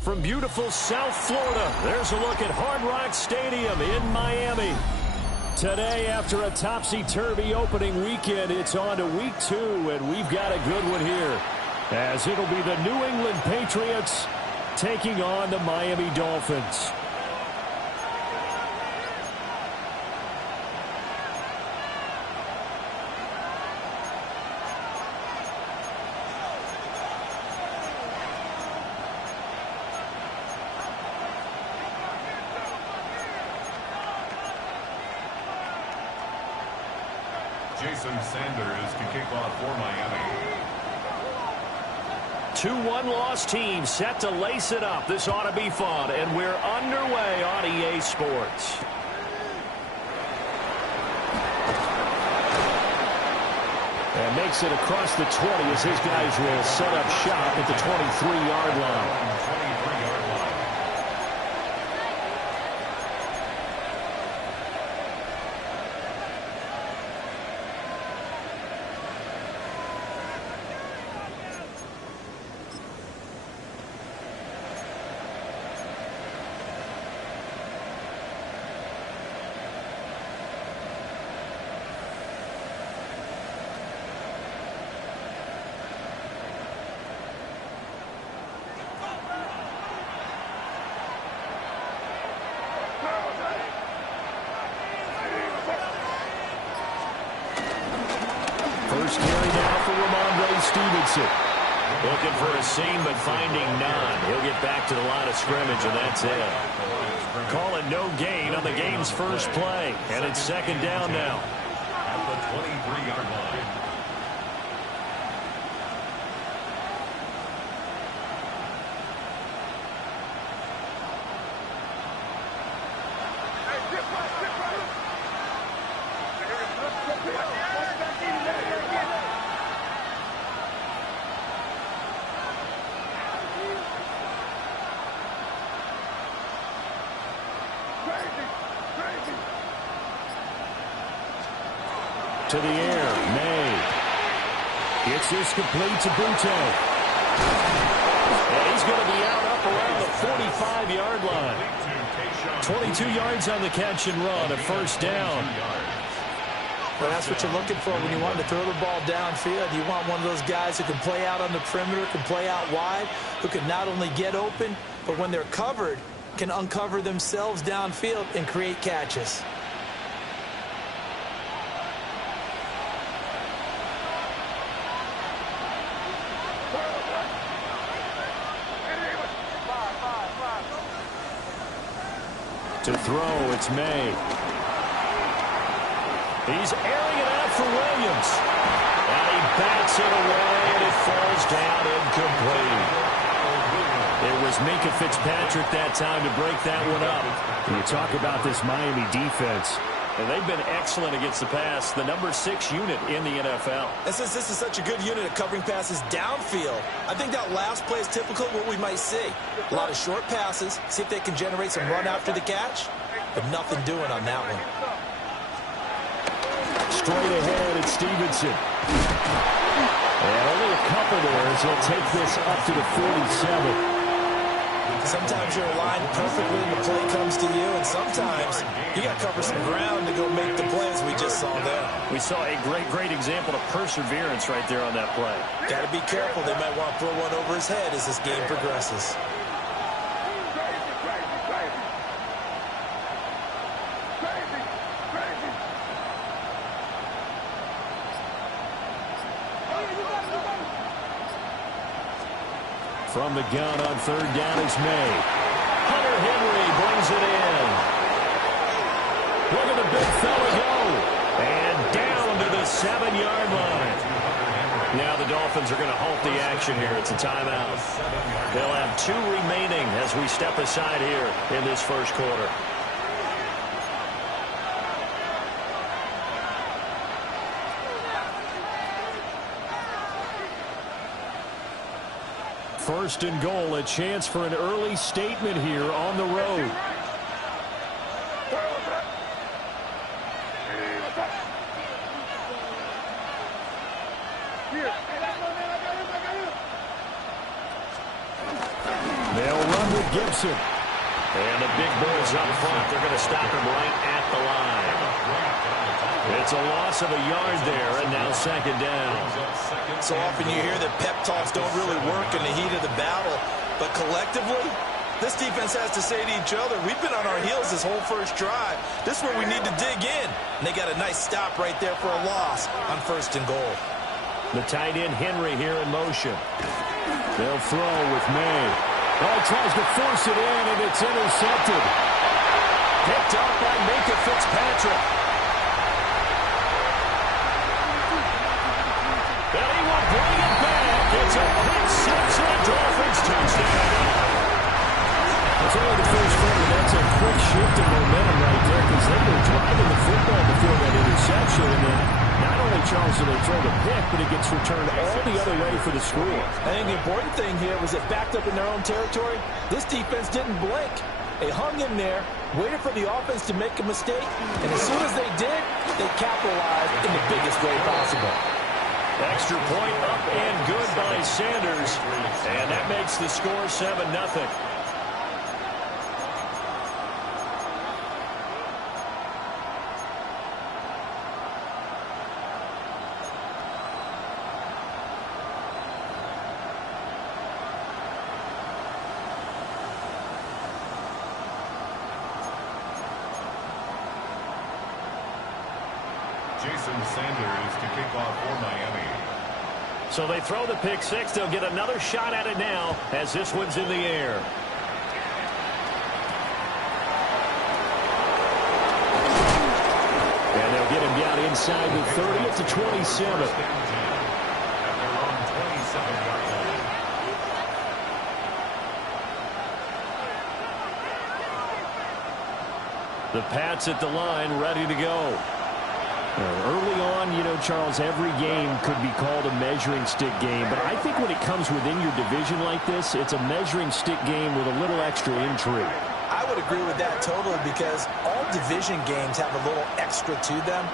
From beautiful South Florida, there's a look at Hard Rock Stadium in Miami. Today, after a topsy-turvy opening weekend, it's on to week 2, and we've got a good one here, as it'll be the New England Patriots taking on the Miami Dolphins. Sanders to kick off for Miami. 2-1 loss team set to lace it up. This ought to be fun, and we're underway on EA Sports. And makes it across the 20 as his guys will set up shop at the 23-yard line. First carry now for Ramondre Stevenson. Looking for a seam, but finding none. He'll get back to the line of scrimmage, and that's it. Call it no gain on the game's first play. And it's second down now. At the 23-yard line. To the air, May. It's this complete to Butte. And he's going to be out up around the 45-yard line. 22 yards on the catch and run, a first down. Well, that's what you're looking for when you want to throw the ball downfield. You want one of those guys who can play out on the perimeter, can play out wide, who can not only get open, but when they're covered, can uncover themselves downfield and create catches. To throw, it's May. He's airing it out for Williams. And he bats it away, and it falls down incomplete. It was Minkah Fitzpatrick that time to break that one up. When you talk about this Miami defense, and they've been excellent against the pass, the number 6 unit in the NFL. And since this is such a good unit at covering passes downfield, I think that last play is typical of what we might see. A lot of short passes, see if they can generate some run after the catch, but nothing doing on that one. Straight ahead, it's Stevenson. And only a couple there as he'll take this up to the 47. Sometimes you're aligned perfectly and the play comes to you, and sometimes you got to cover some ground to go make the plays we just saw there. We saw a great example of perseverance right there on that play. Got to be careful. They might want to throw one over his head as this game progresses. From the gun on third down is May. Hunter Henry brings it in. Look at the big fella go. And down to the 7-yard line. Now the Dolphins are going to halt the action here. It's a timeout. They'll have 2 remaining as we step aside here in this first quarter. First and goal, a chance for an early statement here on the road. They'll run with Gibson. And the big boys up front, they're going to stop him right at the line. It's a loss of a yard there, and now second down. So often you hear that pep talks don't really work in the heat of the battle, but collectively, this defense has to say to each other, we've been on our heels this whole first drive. This is where we need to dig in. And they got a nice stop right there for a loss on first and goal. The tight end Henry here in motion. They'll throw with May. Oh, he tries to force it in, and it's intercepted. Picked up by Minkah Fitzpatrick. And he will bring it back. It's a pick six and a Dolphins touchdown. It's only the first quarter. That's a quick shift in momentum right there because they were driving the football before that interception. And then not only, Charles, did they throw the pick, but it gets returned all the other way for the score. I think the important thing here was it backed up in their own territory. This defense didn't blink. They hung in there, waited for the offense to make a mistake, and as soon as they did, they capitalized in the biggest way possible. Extra point up and good by Sanders. And that makes the score 7-0. Jason Sanders to kick off for Miami. So they throw the pick six. They'll get another shot at it now as this one's in the air. And they'll get him down inside the 30 at the 27. The Pats at the line, ready to go. Early on, you know, Charles, every game could be called a measuring stick game. But I think when it comes within your division like this, it's a measuring stick game with a little extra intrigue. I would agree with that totally because all division games have a little extra to them.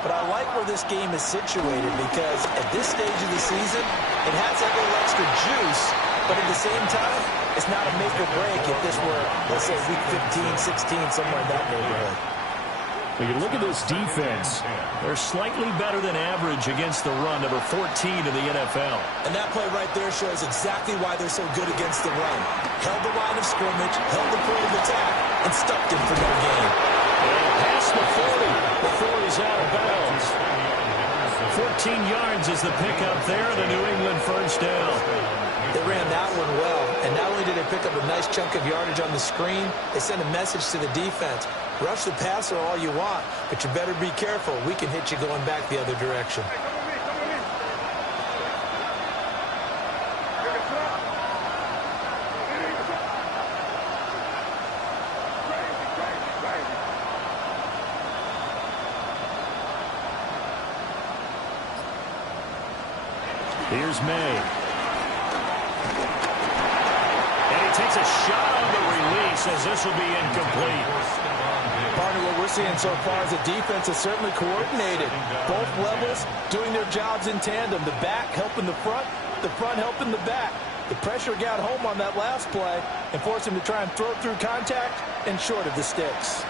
But I like where this game is situated because at this stage of the season, it has that little extra juice. But at the same time, it's not a make or break if this were, let's say, week 15, 16, somewhere in that neighborhood. When you look at this defense, they're slightly better than average against the run, number 14 in the NFL. And that play right there shows exactly why they're so good against the run. Held the line of scrimmage, held the point of attack, and stuffed him for no gain. And past the 40 before he's out of bounds. 14 yards is the pickup there, the New England first down. They ran that one well, and not only did they pick up a nice chunk of yardage on the screen. They send a message to the defense. Rush the passer all you want, but you better be careful. We can hit you going back the other direction. Here's May. And he takes a shot on the release as this will be incomplete. Partner, what we're seeing so far is the defense is certainly coordinated. Both levels doing their jobs in tandem. The back helping the front helping the back. The pressure got home on that last play and forced him to try and throw through contact and short of the sticks.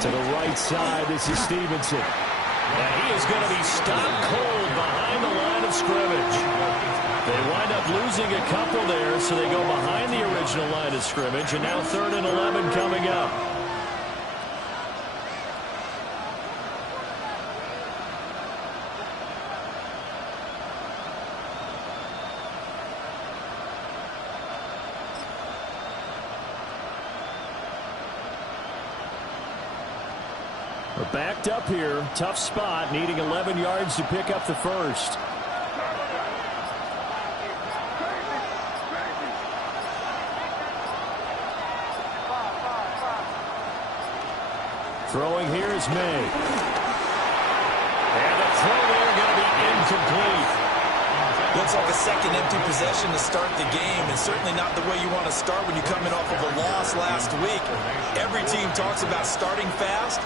To the right side, this is Stevenson. And he is going to be stopped cold behind the line of scrimmage. They wind up losing a couple there, so they go behind the original line of scrimmage, and now 3rd and 11 coming up. We're backed up here. Tough spot, needing 11 yards to pick up the first. Throwing here is May. And the throw there going to be incomplete. Looks like a second empty possession to start the game, and certainly not the way you want to start when you're coming off of a loss last week. Every team talks about starting fast.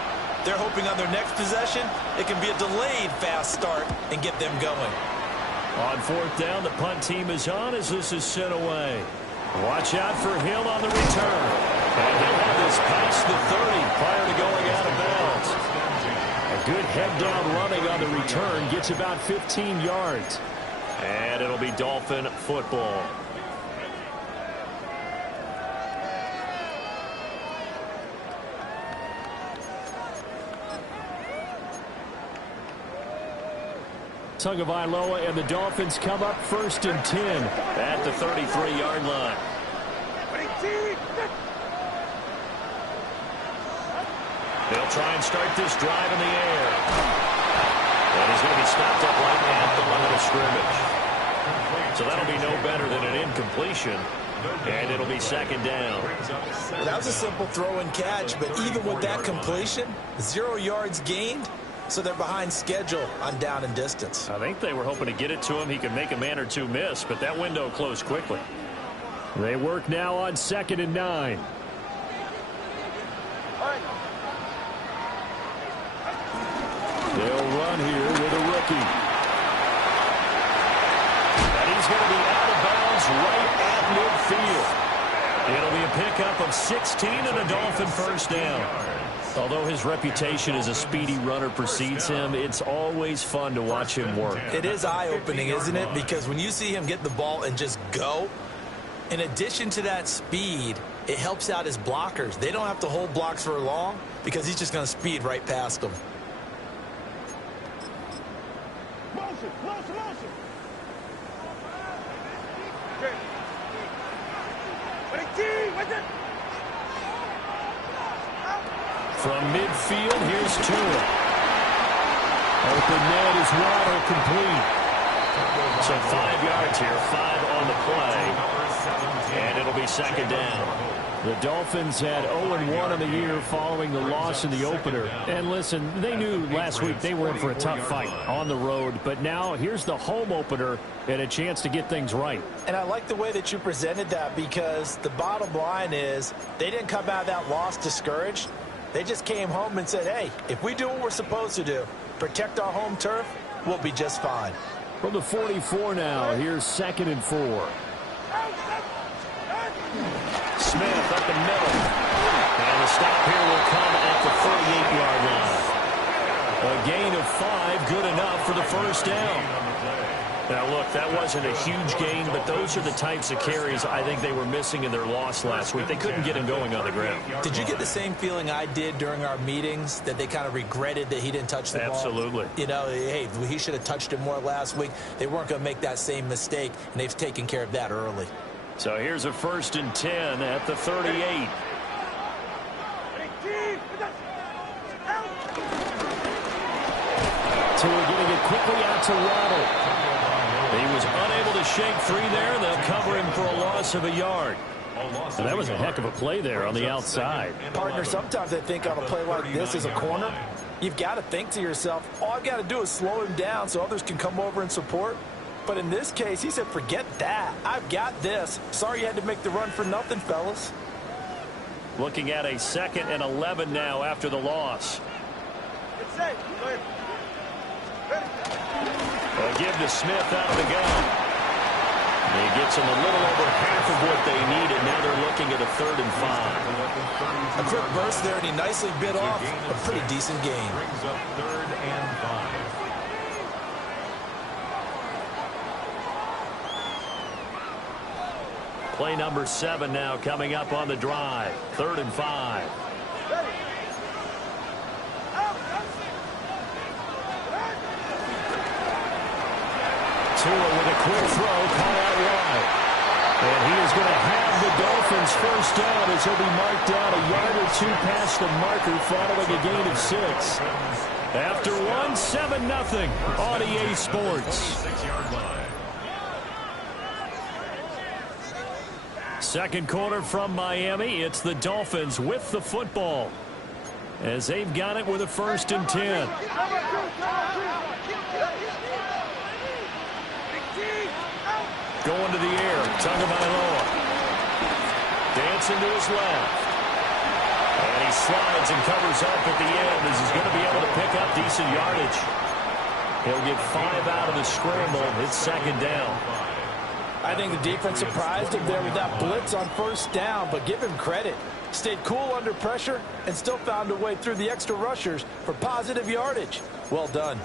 They're hoping on their next possession, it can be a delayed fast start and get them going. On 4th down, the punt team is on as this is sent away. Watch out for Hill on the return. And he'll have this past the 30 prior to going out of bounds. A good head-down running on the return gets about 15 yards. And it'll be Dolphin football. Tagovailoa and the Dolphins come up 1st and 10 at the 33-yard line. They'll try and start this drive in the air. And he's going to be stopped up right at the line of scrimmage. So that'll be no better than an incompletion. And it'll be 2nd down. Well, that was a simple throw and catch, but even with that completion, 0 yards gained. So they're behind schedule on down and distance. I think they were hoping to get it to him. He could make a man or two miss, but that window closed quickly. They work now on 2nd and 9. They'll run here with a rookie. And he's going to be out of bounds right at midfield. It'll be a pickup of 16 and a Dolphin 1st down. Although his reputation as a speedy runner precedes him, it's always fun to watch him work. It is eye-opening, isn't it? Because when you see him get the ball and just go, in addition to that speed, it helps out his blockers. They don't have to hold blocks for long because he's just going to speed right past them. From midfield, here's Tua. Open net is Waddle complete. So 5 yards here, 5 on the play. And it'll be 2nd down. The Dolphins had 0-1 on the year following the loss in the opener. And listen, they knew last week they were in for a tough fight on the road. But now here's the home opener and a chance to get things right. And I like the way that you presented that because the bottom line is they didn't come out of that loss discouraged. They just came home and said, hey, if we do what we're supposed to do, protect our home turf, we'll be just fine. From the 44 now, here's 2nd and 4. Smith up the middle. And the stop here will come at the 38-yard line. A gain of 5, good enough for the 1st down. Now, look, that wasn't a huge gain, but those are the types of carries I think they were missing in their loss last week. They couldn't get him going on the ground. Did you get the same feeling I did during our meetings, that they kind of regretted that he didn't touch the ball? Absolutely. You know, hey, he should have touched it more last week. They weren't going to make that same mistake, and they've taken care of that early. So here's a 1st and 10 at the 38. Tua getting it quickly out to Waddle. He was unable to shake free there. They'll cover him for a loss of a yard. And that was a heck of a play there on the outside. Partner, sometimes I think on a play like this as a corner, you've got to think to yourself, all I've got to do is slow him down so others can come over and support. But in this case, he said, forget that. I've got this. Sorry you had to make the run for nothing, fellas. Looking at a 2nd and 11 now after the loss. They'll give to Smith out of the gun. He gets them a little over half of what they needed. Now they're looking at a 3rd and 5. A quick burst there, and he nicely bit off a pretty decent gain. Brings up 3rd and 5. Play number 7 now coming up on the drive. 3rd and 5. Tua with a quick throw, caught out wide. And he is going to have the Dolphins 1st down as he'll be marked down a yard or 2 past the marker following a gain of 6. After 7-0 on EA Sports. 6-yard line. 2nd quarter from Miami. It's the Dolphins with the football as they've got it with a 1st and 10. Going to the air, Tagovailoa. Dancing to his left. And he slides and covers up at the end as he's going to be able to pick up decent yardage. He'll get 5 out of the scramble. It's 2nd down. I think the defense surprised him there with that blitz on 1st down, but give him credit. Stayed cool under pressure and still found a way through the extra rushers for positive yardage. Well done.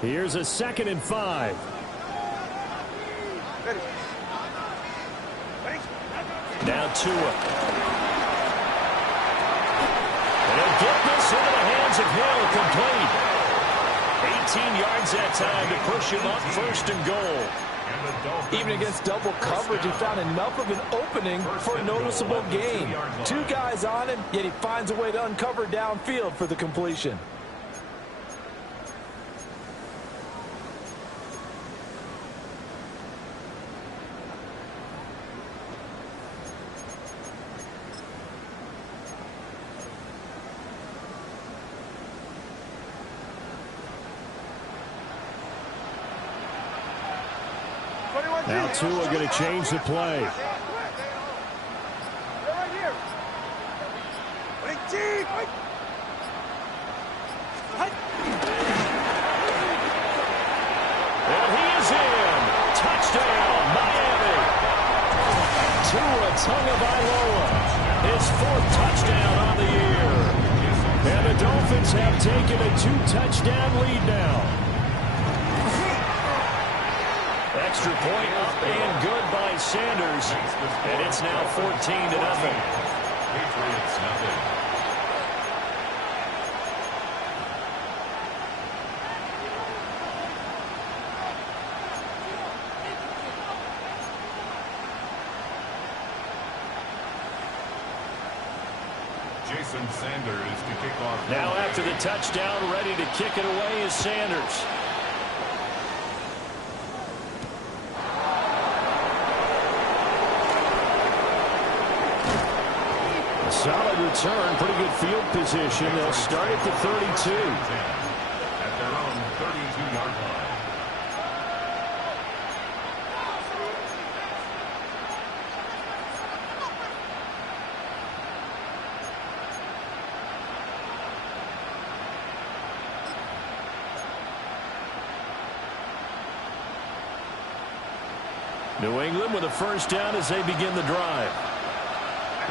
Here's a 2nd and 5. Now Tua. And he'll get this into the hands of Hill, complete. 18 yards that time to push him up 1st and goal. Even against double coverage, he found enough of an opening for a noticeable gain. 2 guys on him, yet he finds a way to uncover downfield for the completion. Now Tua going to change the play. And he is in. Touchdown, Miami. Tua Tagovailoa, his 4th touchdown on the year. And the Dolphins have taken a 2-touchdown lead now. Extra point up and good by Sanders. And it's now 14-0. Patriots nothing. Jason Sanders to kick off. Now after the touchdown, ready to kick it away is Sanders. Solid return, pretty good field position. They'll start at the 32. At their own 32-yard line. New England with a 1st down as they begin the drive.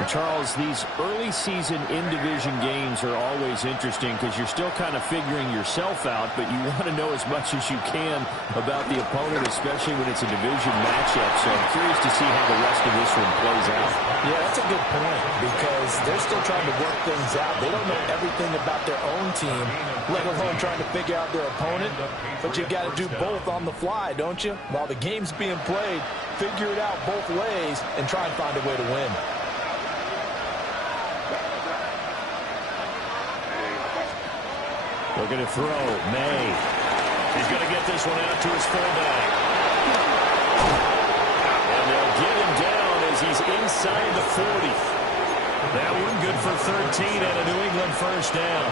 Charles, these early season in-division games are always interesting because you're still kind of figuring yourself out, but you want to know as much as you can about the opponent, especially when it's a division matchup. So I'm curious to see how the rest of this one plays out. Yeah, that's a good point because they're still trying to work things out. They don't know everything about their own team, let alone trying to figure out their opponent. But you've got to do both on the fly, don't you? While the game's being played, figure it out both ways and try and find a way to win. Looking to throw. May. He's going to get this one out to his fullback. And they'll get him down as he's inside the 40. That one good for 13 and a New England first down.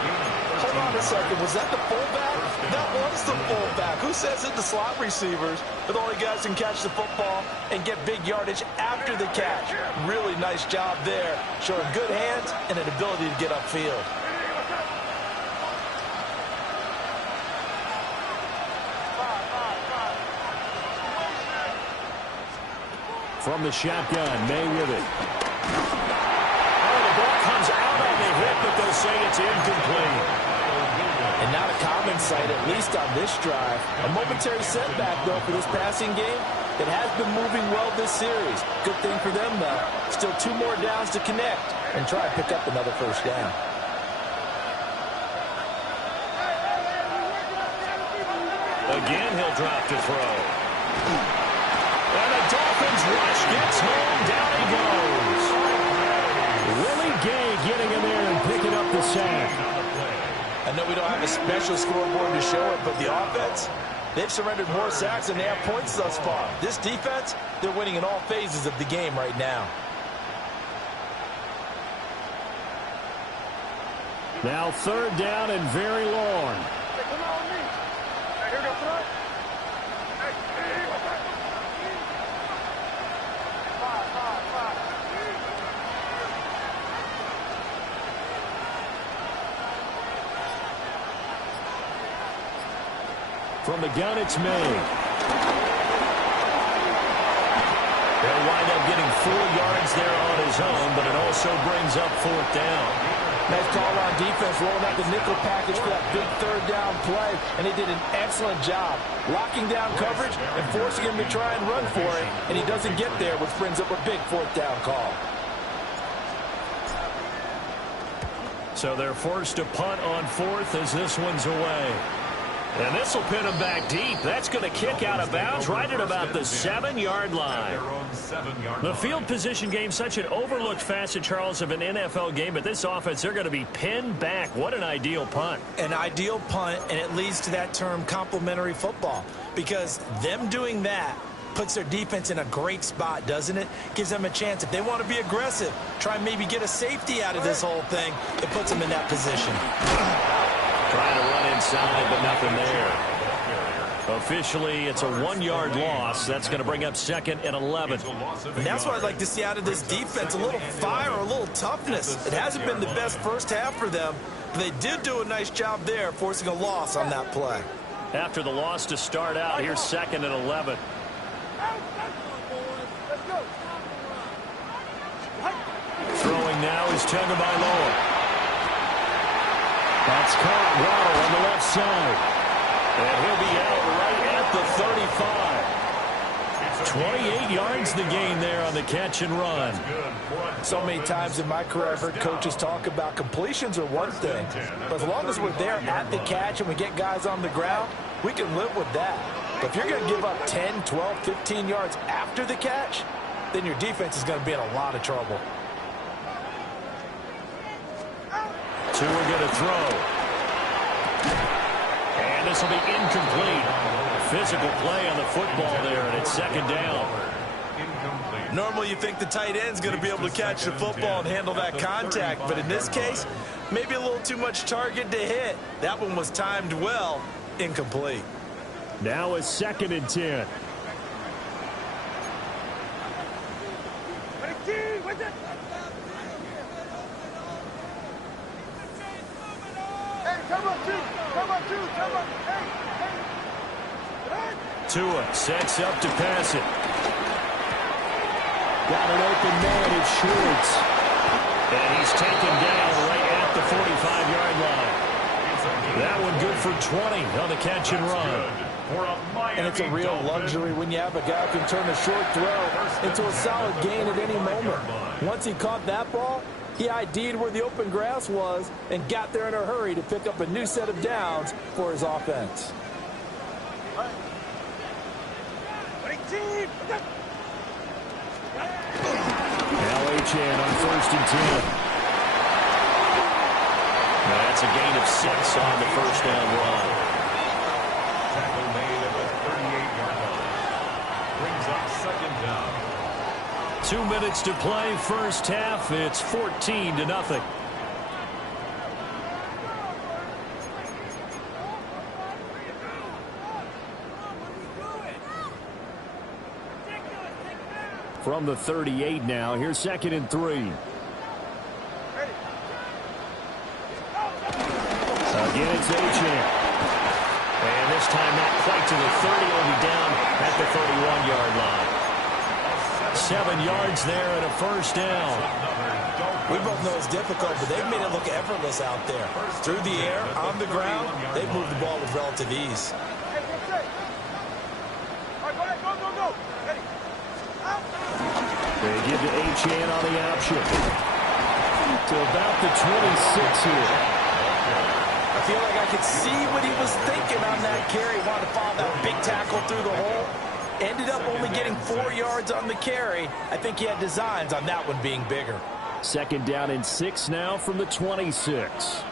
Hold on a second. Was that the fullback? That was the fullback. Who says it? The slot receivers are the only guys who can catch the football and get big yardage after the catch. Really nice job there, showing good hands and an ability to get upfield. From the shotgun, May with it. Oh, the ball comes out on the hit, but they'll say it's incomplete. And not a common sight, at least on this drive. A momentary setback, though, for this passing game that has been moving well this series. Good thing for them, though. Still 2 more downs to connect and try and pick up another first down. Again, he'll drop to throw. And the Dolphins rush gets home. Down he goes. Willie Gay getting in there and picking up the sack. I know we don't have a special scoreboard to show it, but the offense, they've surrendered more sacks than they have points thus far. This defense, they're winning in all phases of the game right now. Now 3rd down and very long. From the gun, it's May. They'll wind up getting 4 yards there on his own, but it also brings up 4th down. Nice call on defense, rolling out the nickel package for that big 3rd down play, and they did an excellent job locking down coverage and forcing him to try and run for it, and he doesn't get there, which brings up a big 4th down call. So they're forced to punt on 4th as this one's away. And this will pin him back deep. That's going to kick out of bounds right at about the 7-yard line. The field position game, such an overlooked facet, Charles, of an NFL game. But this offense, they're going to be pinned back. What an ideal punt. An ideal punt, and it leads to that term complementary football. Because them doing that puts their defense in a great spot, doesn't it? Gives them a chance. If they want to be aggressive, try and maybe get a safety out of this whole thing. It puts them in that position. Trying to run inside, but nothing there. Officially, it's a 1-yard loss. That's going to bring up 2nd and 11. And that's what I'd like to see out of this defense. A little fire, a little toughness. It hasn't been the best first half for them, but they did do a nice job there, forcing a loss on that play. After the loss to start out, here's 2nd and 11. Throwing now is Tagovailoa. That's caught. Waddle on the left side. And he'll be out right at the 35. 28 yards the gain there on the catch and run. So many times in my career I've heard coaches talk about completions are one thing. But as long as we're there at the catch and we get guys on the ground, we can live with that. But if you're going to give up 10, 12, 15 yards after the catch, then your defense is going to be in a lot of trouble. 2 are going to throw. And this will be incomplete. Physical play on the football there, and it's 2nd down. Normally you think the tight end's going to be able to catch the football and handle that contact, but in this case, maybe a little too much target to hit. That one was timed well, incomplete. Now a 2nd and 10. Tua sets up to pass it. Got an open man, it's Schwartz. And he's taken down right at the 45-yard line. That one good for 20 on the catch and run. And it's a real luxury when you have a guy who can turn a short throw into a solid gain at any moment. Once he caught that ball, he ID'd where the open grass was and got there in a hurry to pick up a new set of downs for his offense. Now Achane on 1st and 10. That's a gain of 6 on the first down run. Tackle made at the 38-yard line. Brings up 2nd down. 2 minutes to play, first half. It's 14-0. From the 38 now, here's 2nd and 3. Again, it's Achane. And this time not quite to the 30, will be down at the 31-yard line. 7 yards there and a first down. We both know it's difficult, but they've made it look effortless out there. Through the air, on the ground, they've moved the ball with relative ease. They give to Achane on the option. To about the 26 here. I feel like I could see what he was thinking on that carry. Wanted to follow that big tackle through the hole. Ended up only getting 4 yards on the carry. I think he had designs on that one being bigger. 2nd down and 6 now from the 26.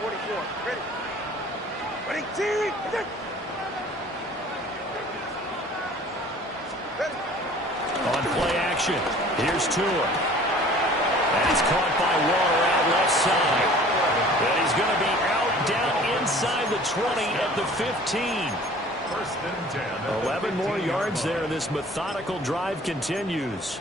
44. Ready. Ready, team. On play action, here's Tua. That's caught by Water out left side. And he's going to be out down inside the 20 at the 15. 1st and 10. 11 more yards there, and this methodical drive continues.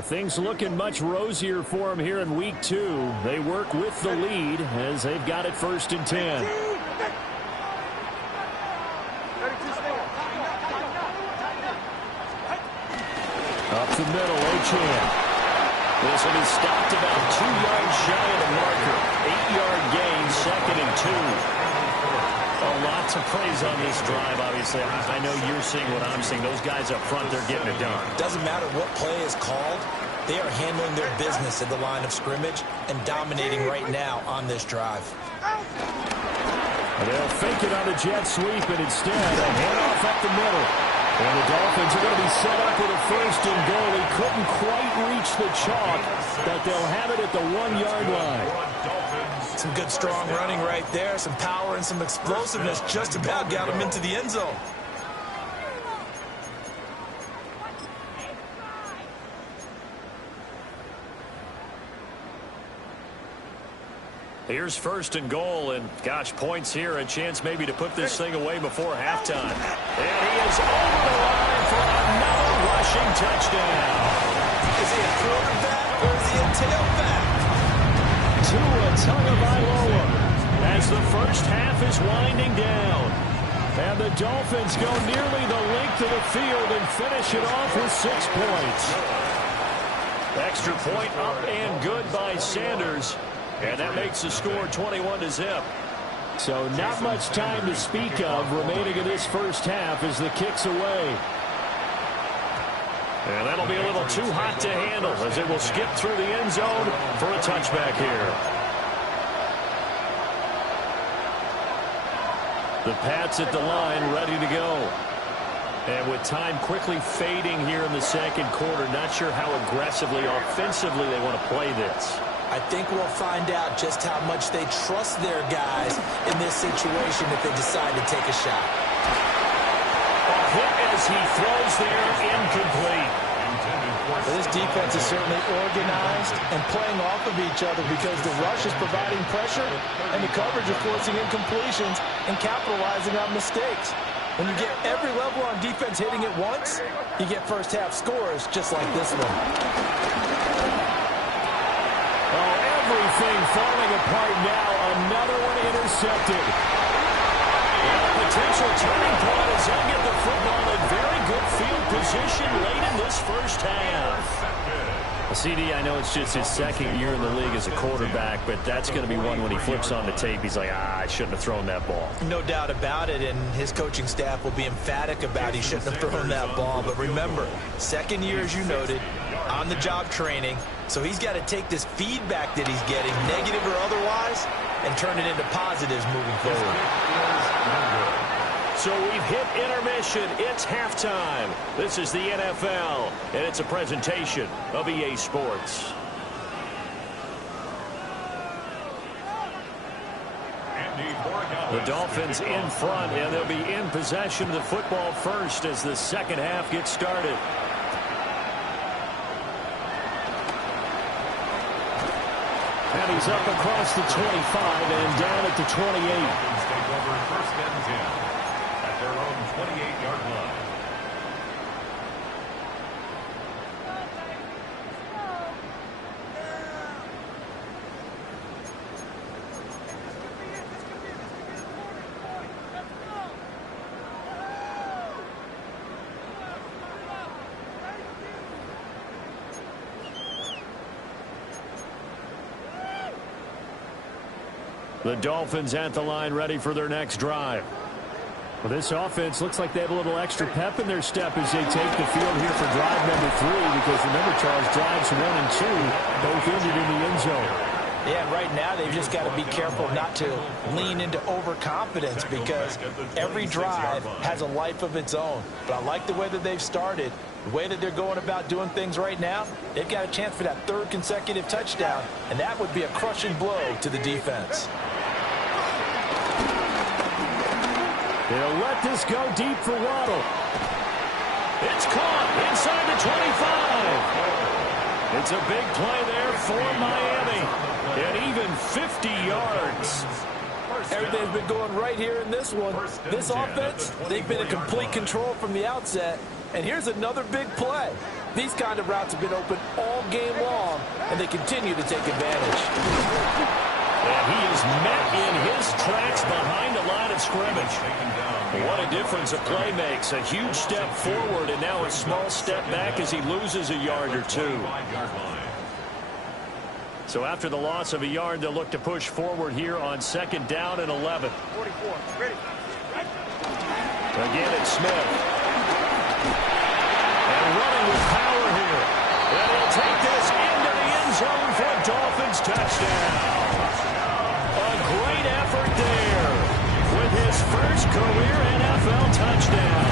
Things looking much rosier for him here in week 2. They work with the lead as they've got it 1st and 10. Up the middle, Achane. This will be stopped about 2 yards shy of the marker. 8-yard gain, 2nd and 2. A lot to praise on this drive, obviously. I know you're seeing what I'm seeing. Those guys up front, they're getting it done. Doesn't matter what play is called. They are handling their business at the line of scrimmage and dominating right now on this drive. They'll fake it on a jet sweep, and instead a handoff up the middle. And the Dolphins are going to be set up with a 1st and goal. He couldn't quite reach the chalk, but they'll have it at the 1-yard line. Some good strong running right there. Some power and some explosiveness just about got him into the end zone. Here's 1st and goal, and gosh, points here, a chance maybe to put this thing away before halftime. And he is over the line for another rushing touchdown. Is he a quarterback or is he a tailback? Tua Tagovailoa as the first half is winding down. And the Dolphins go nearly the length of the field and finish it off with 6 points. Extra point up and good by Sanders. And that makes the score 21-0. So not much time to speak of remaining in this first half as the kick's away. And that'll be a little too hot to handle as it will skip through the end zone for a touchback here. The Pats at the line ready to go. And with time quickly fading here in the 2nd quarter, not sure how aggressively, offensively they want to play this. I think we'll find out just how much they trust their guys in this situation if they decide to take a shot. A hit as he throws there, incomplete. Well, this defense is certainly organized and playing off of each other because the rush is providing pressure and the coverage is forcing incompletions and capitalizing on mistakes. When you get every level on defense hitting it once, you get first half scores just like this one. Oh, everything falling apart now. Another one intercepted. And a potential turning point as they'll get the football CD, I know it's just his second year in the league as a quarterback, but that's going to be one when he flips on the tape. He's like, I shouldn't have thrown that ball. No doubt about it, and his coaching staff will be emphatic about he shouldn't have thrown that ball. But remember, second year, as you noted, on-the-job training, so he's got to take this feedback that he's getting, negative or otherwise, and turn it into positives moving forward. So we've hit intermission. It's halftime. This is the NFL, and it's a presentation of EA Sports. The Dolphins in front, and they'll be in possession of the football first as the second half gets started. And he's up across the 25 and down at the 28. Dolphins take over first and 10 at their own 28-yard line. The Dolphins at the line, ready for their next drive. Well, this offense looks like they have a little extra pep in their step as they take the field here for drive number 3, because remember, Charles, drives 1 and 2 both ended in the end zone. Yeah, right now they've just got to be careful not to lean into overconfidence, because every drive has a life of its own. But I like the way that they've started, the way that they're going about doing things right now. They've got a chance for that 3rd consecutive touchdown, and that would be a crushing blow to the defense. They'll let this go deep for Waddle. It's caught inside the 25. It's a big play there for Miami. And even 50 yards. Everything's been going right here in this one. This offense, they've been in complete control from the outset. And here's another big play. These kind of routes have been open all game long, and they continue to take advantage. And he is met in his tracks behind the line of scrimmage. What a difference a play makes. A huge step forward and now a small step back as he loses a yard or 2. So after the loss of a yard, they'll look to push forward here on 2nd down and 11. 44, ready. Again, it's Smith. And running with power here. And he'll take this into the end zone for a Dolphins touchdown. A great effort there with his first career NFL touchdown.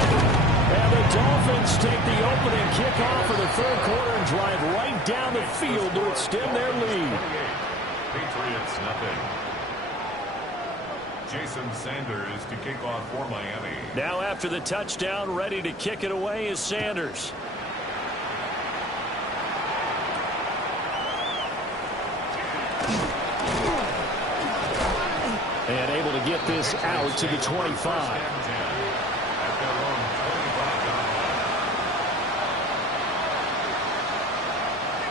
And the Dolphins take the opening kickoff of the 3rd quarter and drive right down the field to extend their lead. Patriots, nothing. Jason Sanders to kick off for Miami. Now after the touchdown, ready to kick it away is Sanders. And able to get this out to the 25.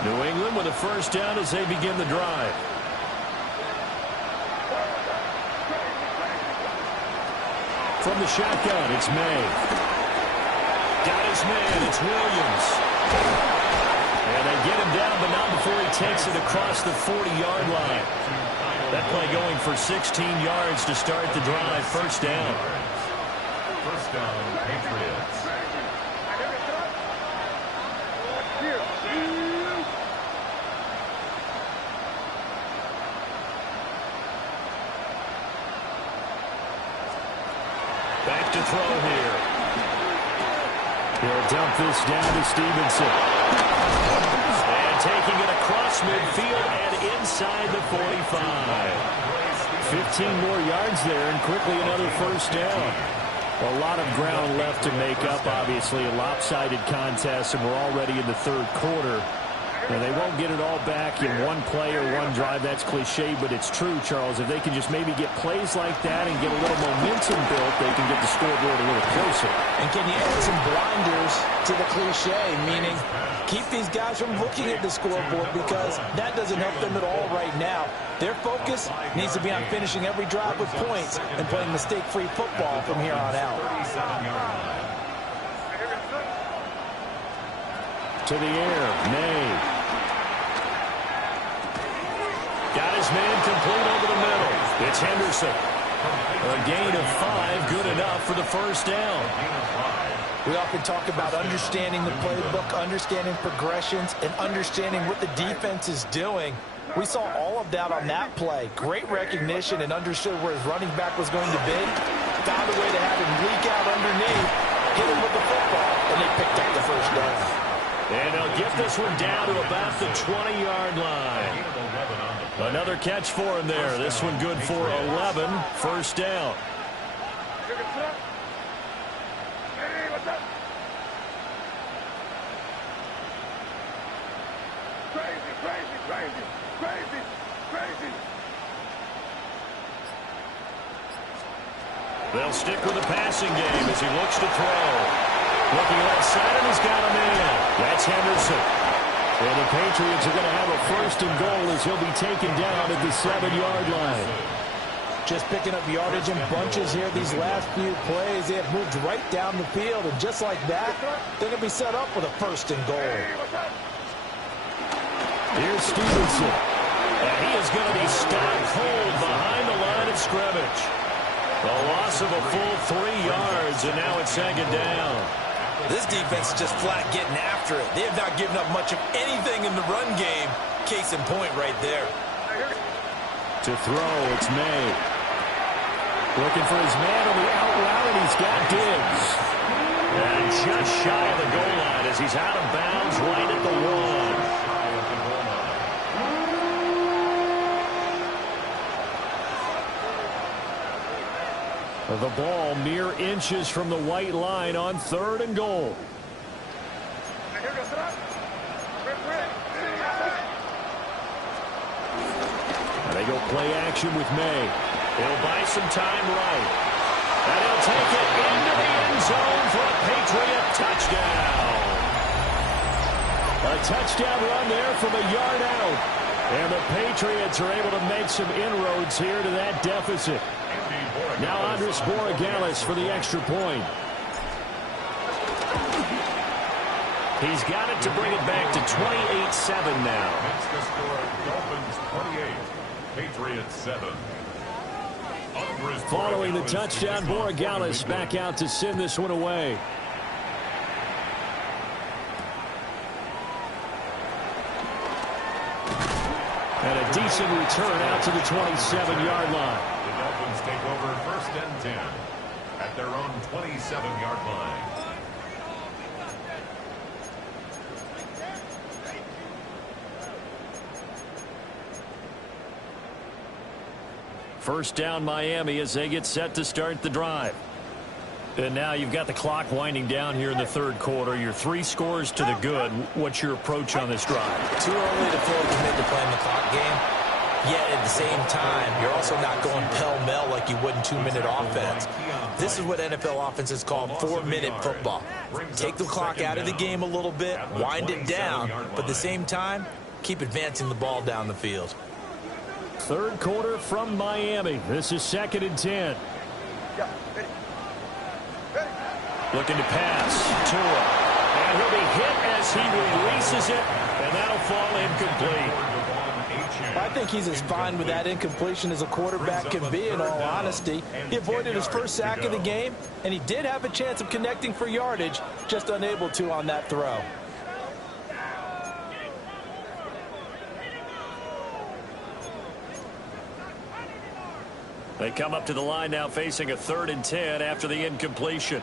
New England with a first down as they begin the drive. From the shotgun, it's May. Got his man, it's Williams. And they get him down, but not before he takes it across the 40-yard line. That play going for 16 yards to start the drive. First down. First down, Patriots. Back to throw here. He'll dump this down to Stevenson. And taking it across midfield and inside the 45. 15 more yards there and quickly another first down. A lot of ground left to make up, obviously. A lopsided contest, and we're already in the 3rd quarter. And they won't get it all back in one play or one drive. That's cliche, but it's true, Charles. If they can just maybe get plays like that and get a little momentum built, they can get the scoreboard a little closer. And can you add some blinders to the cliche, meaning keep these guys from looking at the scoreboard, because that doesn't help them at all right now. Their focus needs to be on finishing every drive with points and playing mistake-free football from here on out. To the air, May. man complete over the middle. It's Henderson. A gain of 5, good enough for the first down. We often talk about understanding the playbook, understanding progressions, and understanding what the defense is doing. We saw all of that on that play. Great recognition and understood where his running back was going to be. Found a way to have him leak out underneath, hit him with the football, and they picked up the first down. And they'll get this one down to about the 20-yard line. Another catch for him there. This one good for 11. First down. They'll stick with the passing game as he looks to throw. Looking left side, and he's got a man. That's Henderson. And the Patriots are going to have a first and goal as he'll be taken down at the 7-yard line. Just picking up yardage in bunches here these last few plays. They have moved right down the field, and just like that, they're going to be set up with a first and goal. Here's Stevenson. And he is going to be stopped cold behind the line of scrimmage. A loss of a full 3 yards, and now it's second down. This defense is just flat getting after it. They have not given up much of anything in the run game. Case in point right there. To throw, it's May. Looking for his man on the out route, and he's got Diggs. And just shy of the goal line as he's out of bounds right at the 1. The ball mere inches from the white line on 3rd and goal. And they go play action with May. He'll buy some time right. And he'll take it into the end zone for a Patriot touchdown. A touchdown run there from a yard out. And the Patriots are able to make some inroads here to that deficit. Now Andres Borregales for the extra point. He's got it to bring it back to 28-7 now. Makes the score Dolphins 28, Patriots 7. Following the touchdown, Borregales back out to send this one away. And a decent return out to the 27-yard line. The Dolphins take over 1st and 10 at their own 27-yard line. First down Miami as they get set to start the drive. And now you've got the clock winding down here in the 3rd quarter. You're 3 scores to the good. What's your approach on this drive? Too early to fully commit to playing the clock game. Yet at the same time, you're also not going pell-mell like you would in 2-minute offense. This is what NFL offenses call 4-minute football. Take the clock out of the game a little bit, wind it down, but at the same time, keep advancing the ball down the field. 3rd quarter from Miami. This is 2nd and 10. Looking to pass. Tua. And he'll be hit as he releases it, and that'll fall incomplete. I think he's as fine with that incompletion as a quarterback can be, in all honesty. He avoided his first sack of the game, and he did have a chance of connecting for yardage, just unable to on that throw. They come up to the line now facing a 3rd and 10 after the incompletion.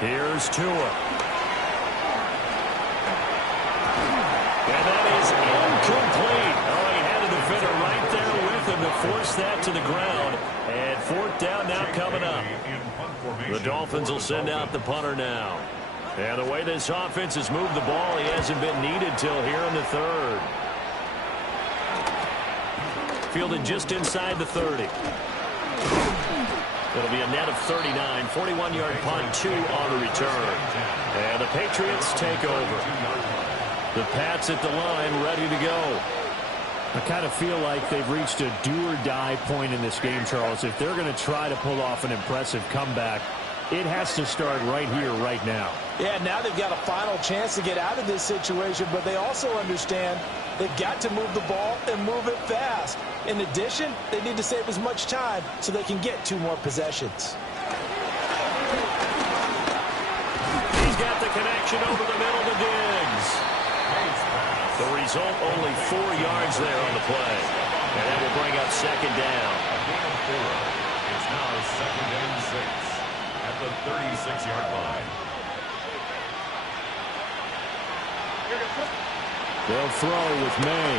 Here's Tua. And that is incomplete. Oh, he had a defender right there with him to force that to the ground. And 4th down now coming up. The Dolphins will send out the punter now. And the way this offense has moved the ball, he hasn't been needed till here in the 3rd. Fielded just inside the 30. It'll be a net of 39. 41-yard punt, 2 on the return. And the Patriots take over. The Pats at the line ready to go. I kind of feel like they've reached a do-or-die point in this game, Charles. If they're going to try to pull off an impressive comeback, it has to start right here, right now. Yeah, now they've got a final chance to get out of this situation, but they also understand they've got to move the ball and move it fast. In addition, they need to save as much time so they can get 2 more possessions. He's got the connection over the middle to Diggs. The result, only 4 yards there on the play. And that will bring up second down. A gain of 4. It's now 2nd and 6 at the 36-yard line. They'll throw with May.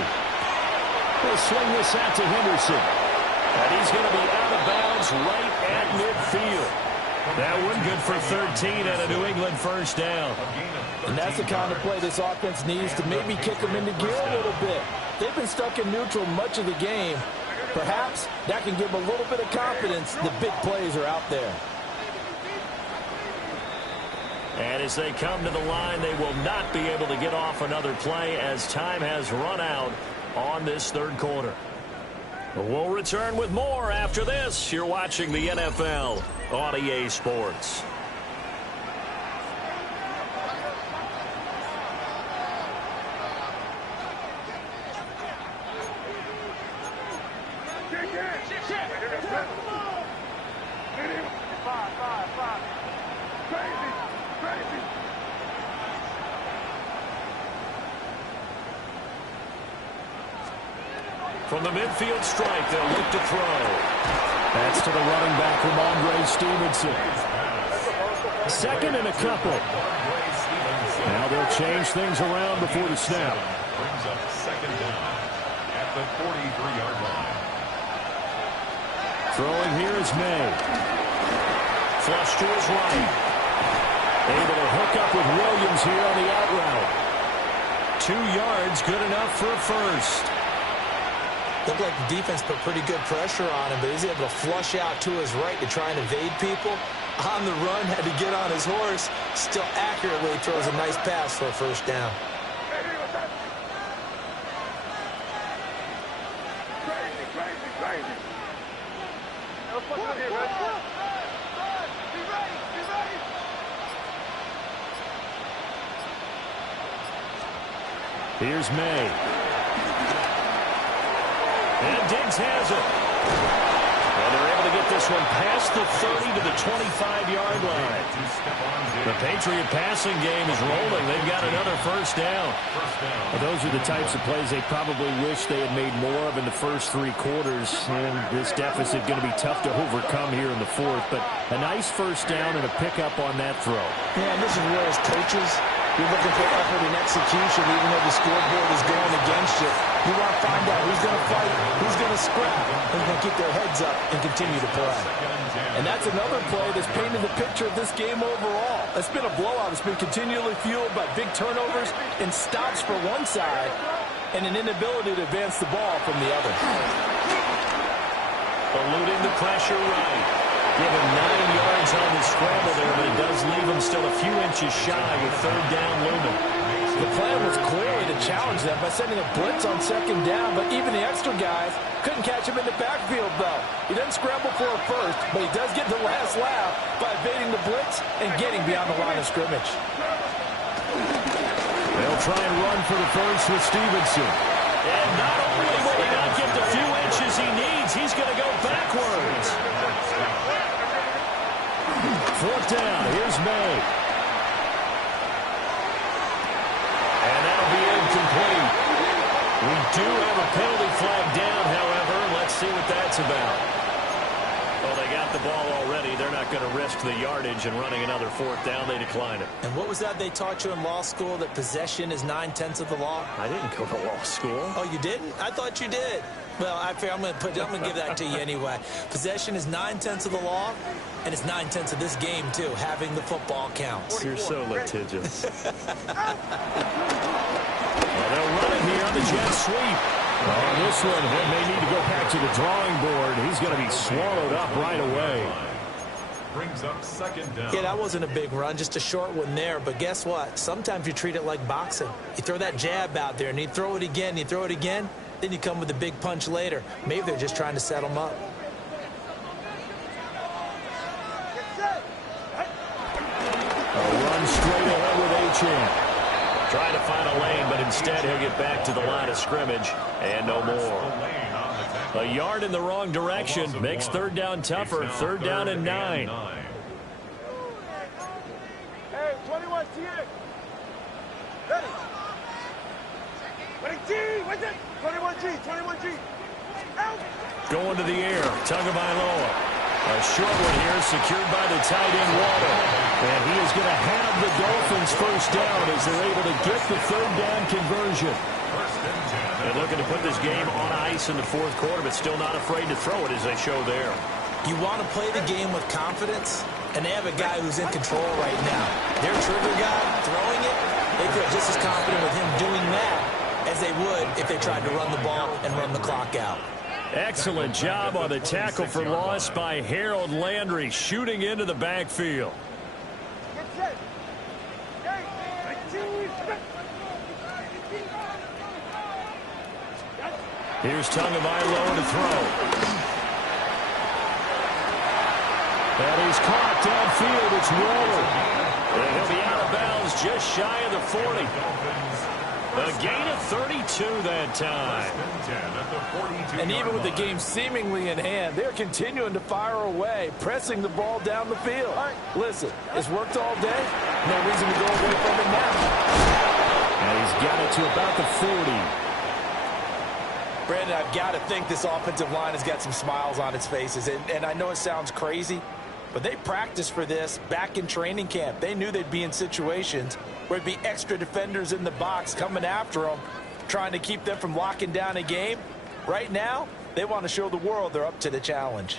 They'll swing this out to Henderson. And he's going to be out of bounds right at midfield. That one good for 13 and a New England first down. And that's the kind of play this offense needs to maybe kick them into gear a little bit. They've been stuck in neutral much of the game. Perhaps that can give a little bit of confidence the big plays are out there. And as they come to the line, they will not be able to get off another play as time has run out on this third quarter. We'll return with more after this. You're watching the NFL on EA Sports. From the midfield stripe, they'll look to throw. That's to the running back from Andre Stevenson. 2nd and a couple. Now they'll change things around before the snap. Brings up second down at the 43-yard line. Throwing here is May. Flush to his right. Able to hook up with Williams here on the out route. 2 yards, good enough for a first. Looked like the defense put pretty good pressure on him, but he's able to flush out to his right to try and evade people. On the run, had to get on his horse. Still accurately throws a nice pass for a first down. Here's May. And Diggs has it. And they're able to get this one past the 30 to the 25-yard line. The Patriot passing game is rolling. They've got another first down. Well, those are the types of plays they probably wish they had made more of in the first 3 quarters. And this deficit going to be tough to overcome here in the 4th. But a nice first down and a pickup on that throw. Yeah, and this is where as coaches, you're looking for effort and execution, even though the scoreboard is going against you. You want to find out who's going to fight, who's going to scrap, who's going to keep their heads up and continue to play. And that's another play that's painted the picture of this game overall. It's been a blowout. It's been continually fueled by big turnovers and stops for one side and an inability to advance the ball from the other. Eluding the pressure right. Give him 9 yards on the scramble there, but it does leave him still a few inches shy with third down looming. The plan was clearly to challenge them by sending a blitz on second down, but even the extra guys couldn't catch him in the backfield, though. He doesn't scramble for a first, but he does get the last laugh by evading the blitz and getting beyond the line of scrimmage. They'll try and run for the first with Stevenson. And not only will he not get the few inches he needs, he's going to go backwards. 4th down, here's May. And that'll be incomplete. We do have a penalty flag down, however. Let's see what that's about. Well, they got the ball already. They're not going to risk the yardage and running another 4th down. They decline it. And what was that they taught you in law school, that possession is 9/10 of the law? I didn't go to law school. Oh, you didn't? I thought you did. Well, I'm going to give that to you anyway. Possession is 9/10 of the law, and it's 9/10 of this game, too. Having the football counts. You're so litigious. Well, they'll run it here on the jet sweep. On this one, they may need to go back to the drawing board. He's going to be swallowed up right away. Brings up second down. Yeah, that wasn't a big run, just a short one there. But guess what? Sometimes you treat it like boxing. You throw that jab out there, and you throw it again, then you come with a big punch later. Maybe they're just trying to set them up. A run straight ahead with Achane. Trying to find a lane, but instead he'll get back to the line of scrimmage and no more. A yard in the wrong direction makes third down tougher. Third down and 9. Hey, 21 T. Ready. Ready, T. What's it? 21G, 21G. Out. Going to the air. Tagovailoa. A short one here, secured by the tight end Waddle. And he is going to have the Dolphins first down as they're able to get the third down conversion. And looking to put this game on ice in the fourth quarter, but still not afraid to throw it as they show there. You want to play the game with confidence, and they have a guy who's in control right now. Their trigger guy throwing it, they feel just as confident with him doing that as they would if they tried to run the ball and run the clock out. Excellent job on the tackle for loss by Harold Landry, shooting into the backfield. Get set. Hey, Here's Tagovailoa to throw. And he's caught downfield. It's Waller. And he'll be out of bounds just shy of the 40. A gain of 32 that time. And even with the game seemingly in hand, they're continuing to fire away, pressing the ball down the field. Listen, it's worked all day. No reason to go away from it now. And he's got it to about the 40. Brandon, I've got to think this offensive line has got some smiles on its faces. And I know it sounds crazy, but they practiced for this back in training camp. They knew they'd be in situations where it'd be extra defenders in the box coming after them, trying to keep them from locking down a game. Right now, they want to show the world they're up to the challenge.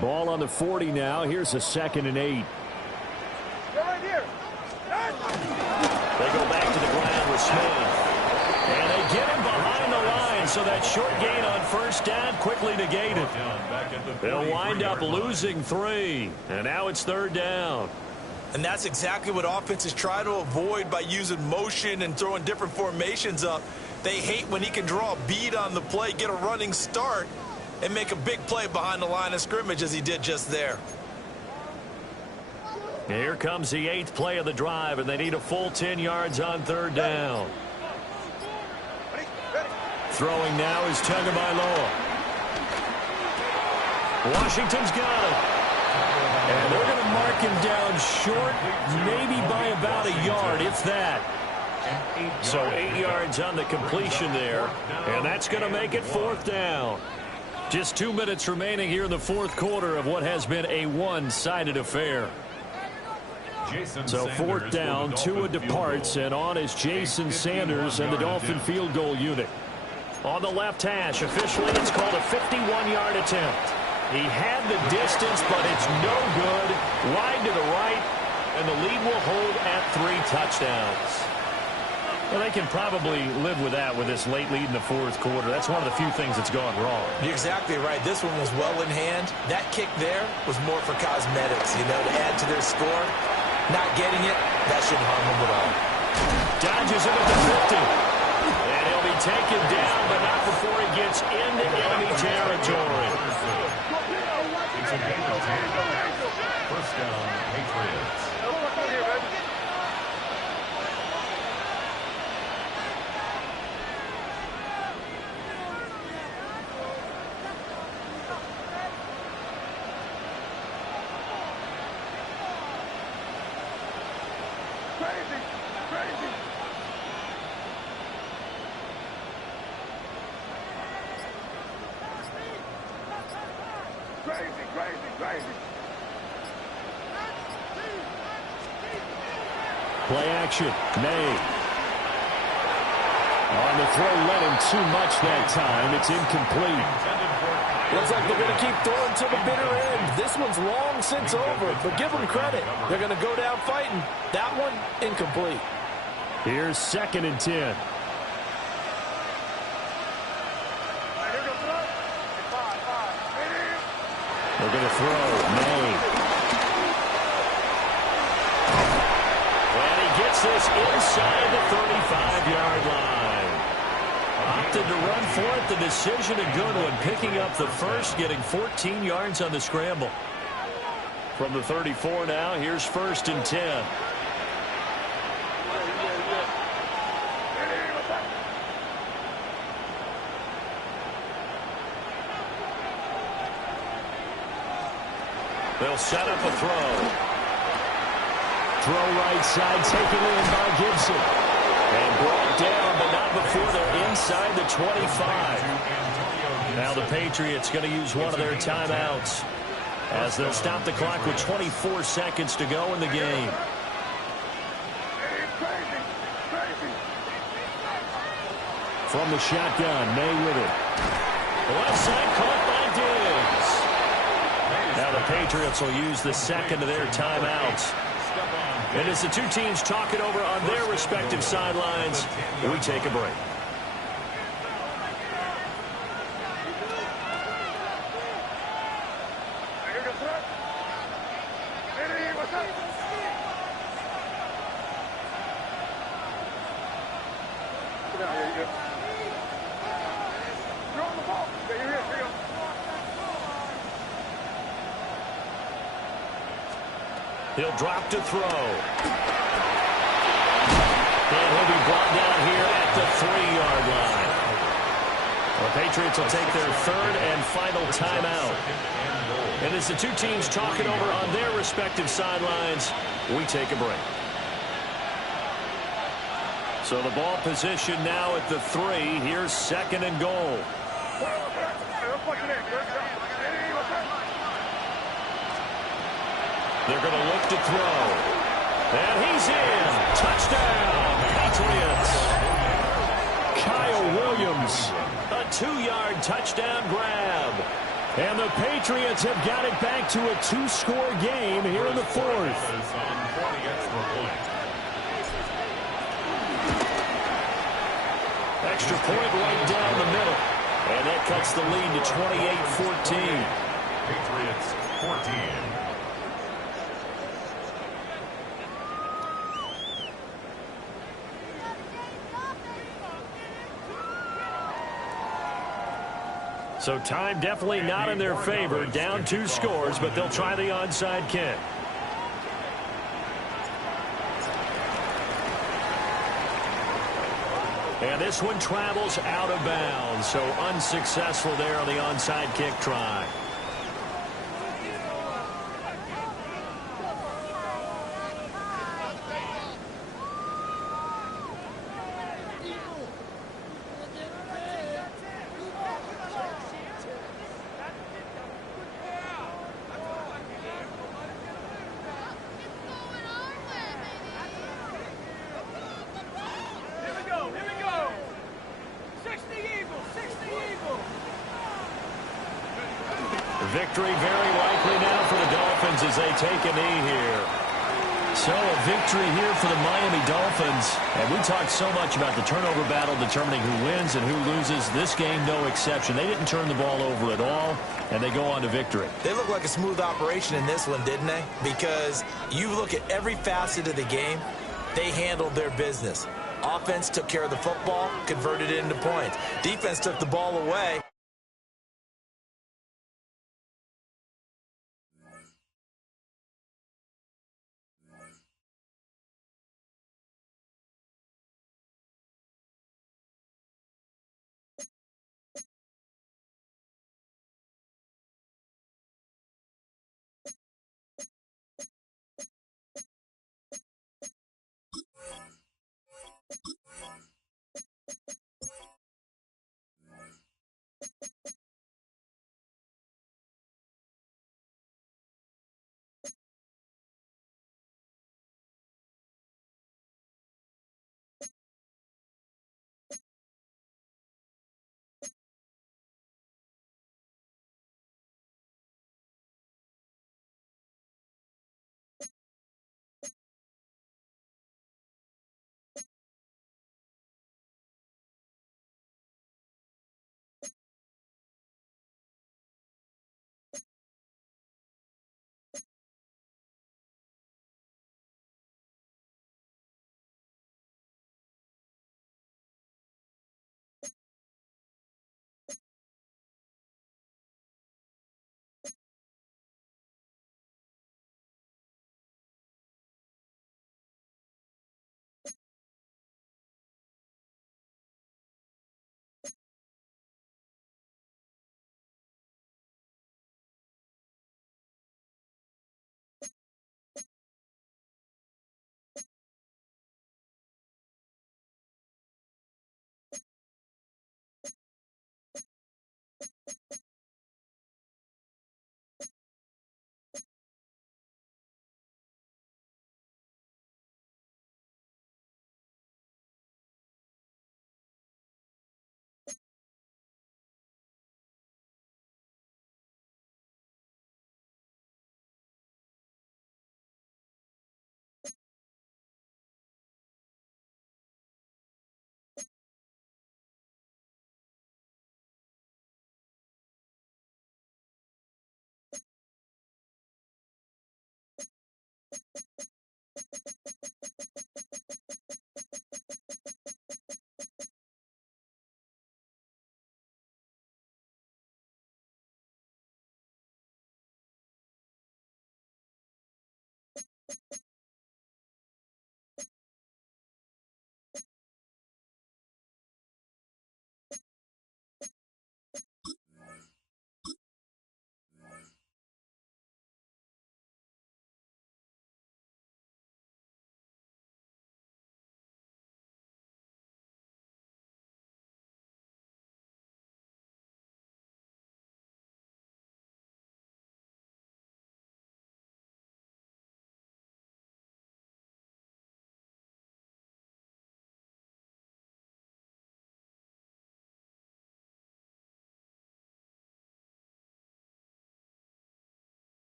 Ball on the 40 now. Here's a 2nd and 8. You're right here. They go back to the ground with Smith. And they get him behind the line, so that short gain on first down quickly negated. They'll wind up losing 3. And now it's third down. And that's exactly what offenses try to avoid by using motion and throwing different formations up. They hate when he can draw a bead on the play, get a running start, and make a big play behind the line of scrimmage as he did just there. Here comes the 8th play of the drive, and they need a full 10 yards on third down. Throwing now is Tagovailoa. Washington's got it. And they're going to mark him down short, maybe by about a yard, if that. So 8 yards on the completion there, and that's going to make it fourth down. Just 2 minutes remaining here in the fourth quarter of what has been a one-sided affair. So fourth down, Tua departs, and on is Jason Sanders and the Dolphin field goal unit. On the left hash, officially it's called a 51-yard attempt. He had the distance, but it's no good. Wide to the right, and the lead will hold at 3 touchdowns. Well, they can probably live with that with this late lead in the fourth quarter. That's one of the few things that's gone wrong. You're exactly right. This one was well in hand. That kick there was more for cosmetics, you know, to add to their score. Not getting it, that shouldn't harm them at all. Dodges him at the 50. And he'll be taken down, but not before he gets into enemy territory. First down, Patriots. Play action. May. On the throw, led him too much that time. It's incomplete. Looks like they're going to keep throwing to the bitter end. This one's long since over, but give them credit. They're going to go down fighting. That one, incomplete. Here's 2nd and 10. They're going to throw. May. And opted to run for it. The decision a good one, picking up the first, getting 14 yards on the scramble. From the 34 now, here's 1st and 10. They'll set up a throw. Throw right side, taken in by Gibson. And brought down, but not before they're inside the 25. Now the Patriots going to use one of their timeouts as they'll stop the clock with 24 seconds to go in the game. From the shotgun, May with it. The left side caught by Diggs. Now the Patriots will use the second of their timeouts. And as the two teams talk it over on their respective sidelines, we take a break. He'll drop to throw. And he'll be brought down here at the 3-yard line. The Patriots will take their 3rd and final timeout. And as the two teams talk it over on their respective sidelines, we take a break. So the ball position now at the 3. Here's 2nd and goal. They're going to look to throw. And he's in. Touchdown, Patriots. Kyle Williams, a 2-yard touchdown grab. And the Patriots have got it back to a 2-score game here in the 4th. Extra point right down the middle. And that cuts the lead to 28-14. Patriots 14. So time definitely not in their favor. Down 2 scores, but they'll try the onside kick. And this one travels out of bounds, so unsuccessful there on the onside kick try. Victory very likely now for the Dolphins as they take a knee here. So a victory here for the Miami Dolphins. And we talked so much about the turnover battle determining who wins and who loses. This game, no exception. They didn't turn the ball over at all, and they go on to victory. They look like a smooth operation in this one, didn't they? Because you look at every facet of the game, they handled their business. Offense took care of the football, converted it into points. Defense took the ball away.